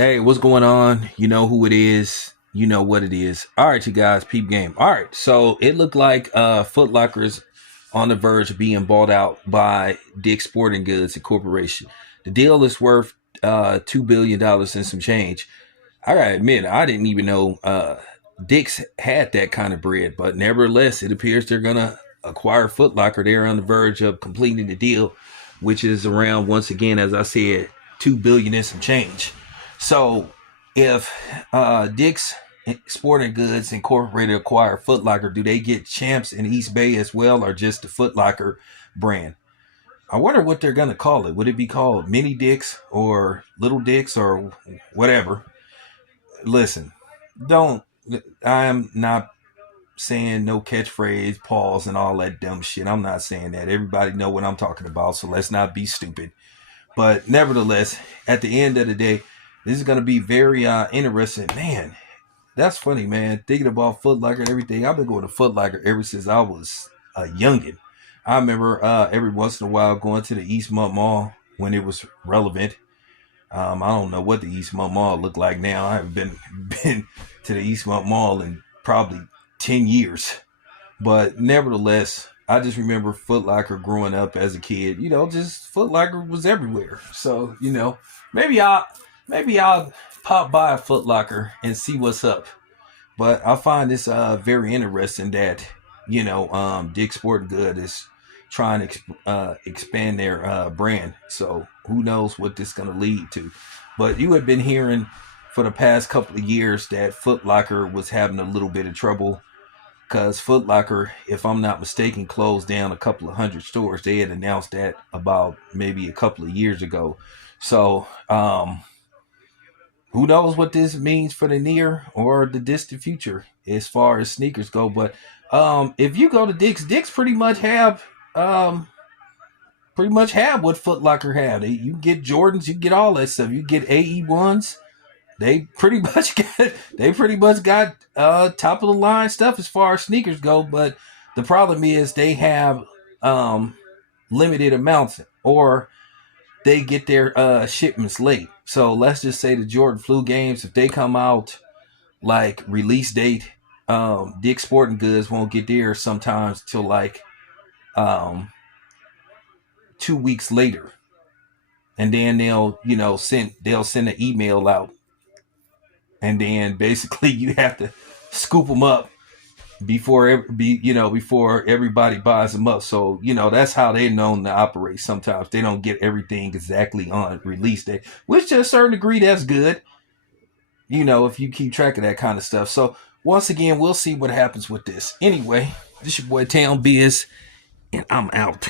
Hey, what's going on? You know who it is. You know what it is. All right, you guys, peep game. All right, so it looked like Foot Locker's on the verge of being bought out by Dick's Sporting Goods Incorporation. The deal is worth $2 billion and some change. I gotta admit, I didn't even know Dick's had that kind of bread, but nevertheless, it appears they're gonna acquire Foot Locker. They're on the verge of completing the deal, which is around, once again, as I said, $2 billion and some change. So if Dick's Sporting Goods Incorporated acquire Foot Locker, do they get Champs in East Bay as well, or just the Foot Locker brand? I wonder what they're gonna call it. Would it be called Mini Dicks or Little Dicks or whatever? Listen, don't. I'm not saying no catchphrase, pause, and all that dumb shit. I'm not saying that. Everybody know what I'm talking about, so let's not be stupid. But nevertheless, at the end of the day, this is going to be very interesting. Man, that's funny, man. Thinking about Foot Locker and everything. I've been going to Foot Locker ever since I was a youngin'. I remember every once in a while going to the Eastmont Mall when it was relevant. I don't know what the Eastmont Mall looked like now. I haven't been to the Eastmont Mall in probably 10 years. But nevertheless, I just remember Foot Locker growing up as a kid. Just Foot Locker was everywhere. So, maybe I'll pop by a Foot Locker and see what's up. But I find this very interesting that, Dick's Sporting Good is trying to expand their brand. So who knows what this is going to lead to. But you have been hearing for the past couple of years that Foot Locker was having a little bit of trouble because Foot Locker, if I'm not mistaken, closed down a couple of hundred stores. They had announced that about maybe a couple of years ago. So who knows what this means for the near or the distant future as far as sneakers go. But if you go to Dick's pretty much have what Foot Locker have. You get Jordans, you get all that stuff. You get AE1s. They pretty much got top of the line stuff as far as sneakers go. But the problem is they have limited amounts, or they get their shipments late. So let's just say the Jordan Flu games, if they come out like release date, Dick's Sporting Goods won't get there sometimes till like 2 weeks later, and then they'll send an email out, and then basically you have to scoop them up before everybody buys them up. So that's how they're known to operate. Sometimes they don't get everything exactly on release day, which to a certain degree that's good, if you keep track of that kind of stuff. So once again, we'll see what happens with this. Anyway, this your boy Town Biz, and I'm out.